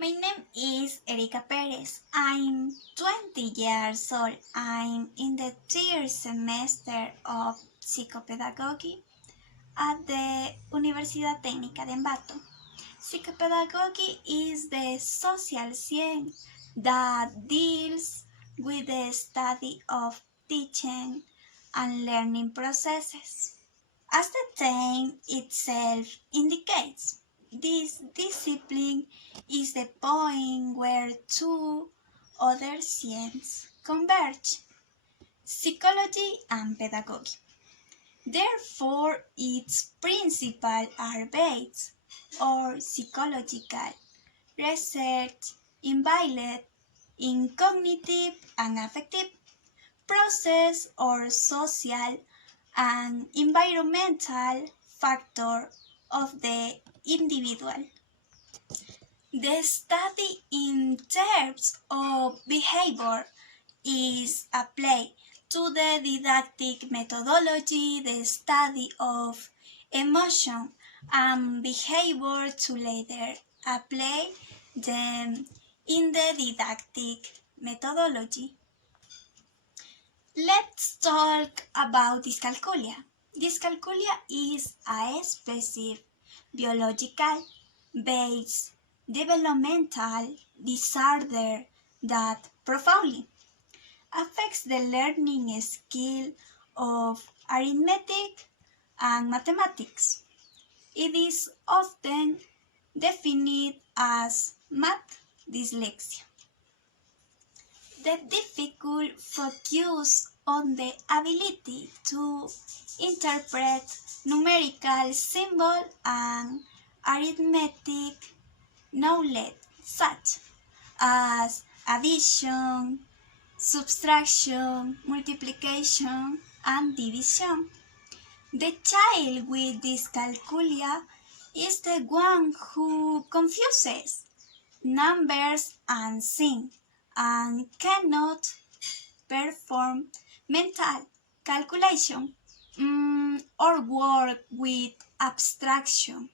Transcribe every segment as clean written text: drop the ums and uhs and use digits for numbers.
My name is Erika Perez. I'm 20 years old. I'm in the third semester of psychopedagogy at the Universidad Técnica de Ambato. Psychopedagogy is the social science that deals with the study of teaching and learning processes. As the name itself indicates, this discipline is the point where two other sciences converge, psychology and pedagogy. Therefore, its principles are based on psychological research involved in cognitive and affective process or social and environmental factor of the individual. The study in terms of behavior is applied to the didactic methodology, the study of emotion and behavior to later apply them in the didactic methodology. Let's talk about dyscalculia. Dyscalculia is a specific biological based developmental disorder that profoundly affects the learning skill of arithmetic and mathematics. It is often defined as math dyslexia. The difficult focus on the ability to interpret numerical symbols and arithmetic knowledge such as addition, subtraction, multiplication, and division. The child with dyscalculia is the one who confuses numbers and signs and cannot perform mental calculation or work with abstraction.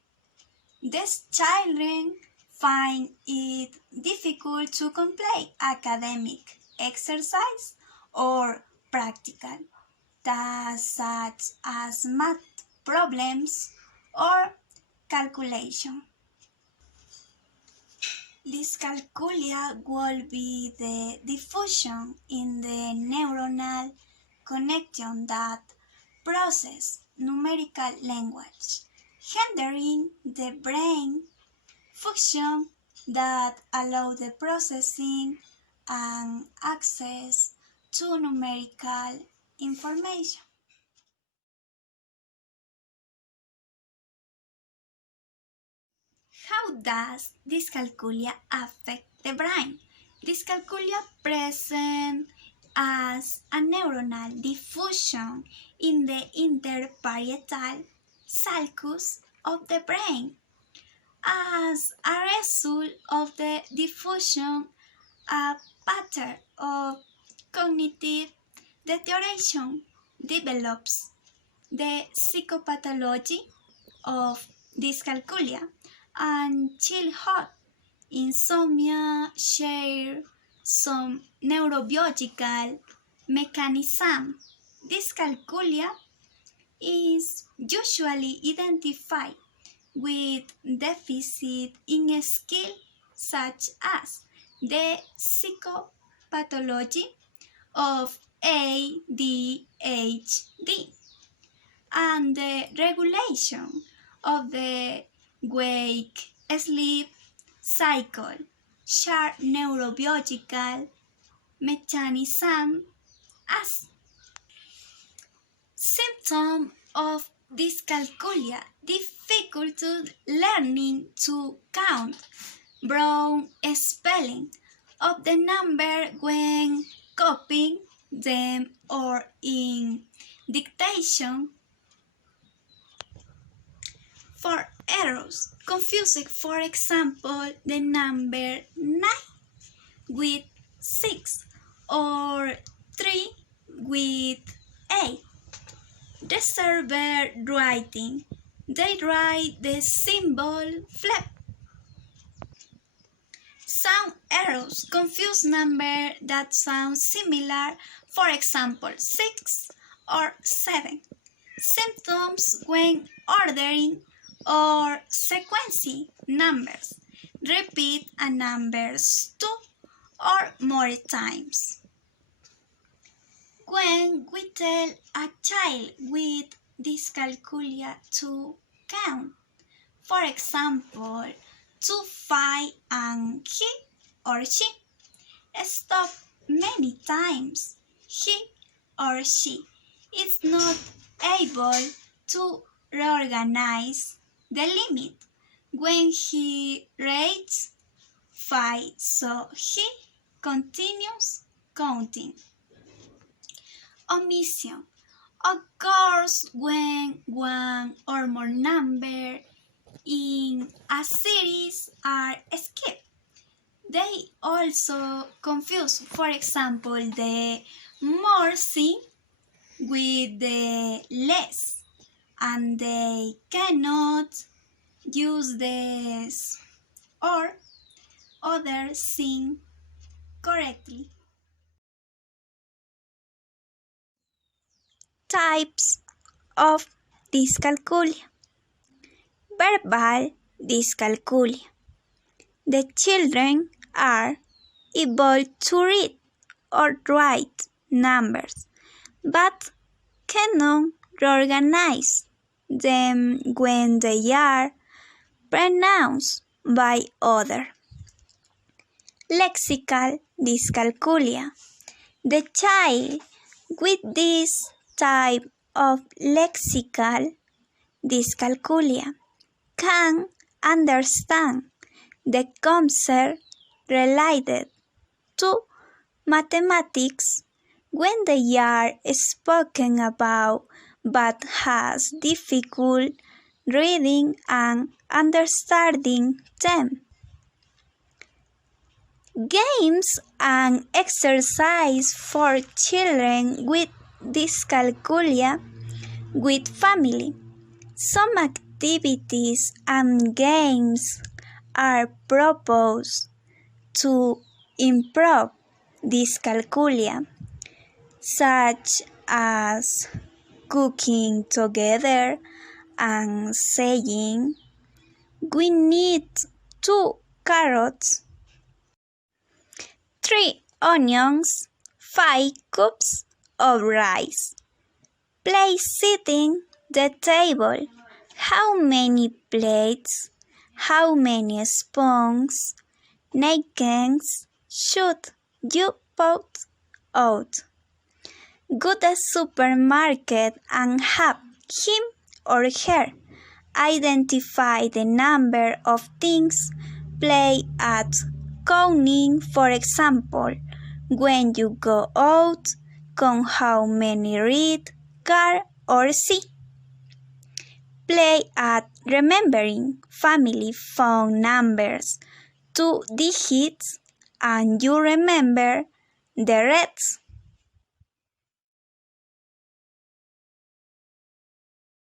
These children find it difficult to complete academic exercise or practical tasks such as math problems or calculation. Dyscalculia will be the diffusion in the neuronal connection that process numerical language, hindering the brain function that allow the processing and access to numerical information. How does dyscalculia affect the brain? Dyscalculia presents as a neuronal diffusion in the interparietal sulcus of the brain. As a result of the diffusion, a pattern of cognitive deterioration develops. The psychopathology of dyscalculia and childhood insomnia share some neurobiological mechanism. Dyscalculia is usually identified with deficit in skill such as the psychopathology of ADHD and the regulation of the wake-sleep cycle, share neurobiological mechanism as symptom of dyscalculia, difficulty learning to count, wrong spelling of the number when copying them or in dictation, for errors, confusing, for example, the number 9 with 6 or 3 with 8. The server writing, they write the symbol flip. Sound errors confuse numbers that sound similar, for example 6 or 7. Symptoms when ordering or sequencing numbers. Repeat a number 2 or more times. When we tell a child with dyscalculia to count, for example, to 5 and he or she stop many times. He or she is not able to reorganize the limit when he reaches 5, so he continues counting. Omission occurs when one or more numbers in a series are skipped. They also confuse, for example, the more C with the less, and they cannot use this or other sign correctly. Types of dyscalculia. Verbal dyscalculia. The children are able to read or write numbers, but cannot reorganize them when they are pronounced by others. Lexical dyscalculia. The child with this type of lexical dyscalculia can understand the concept related to mathematics when they are spoken about but has difficult reading and understanding them. Games and exercise for children with dyscalculia with family. Some activities and games are proposed to improve dyscalculia, such as cooking together and saying, "We need 2 carrots, 3 onions, 5 cups of rice." Play sitting the table. How many plates? How many spoons? Napkins should you put out? Go to the supermarket and have him or her identify the number of things. Play at counting, for example, when you go out, count how many read, car, or see. Play at remembering family phone numbers, 2 digits, and you remember the rest.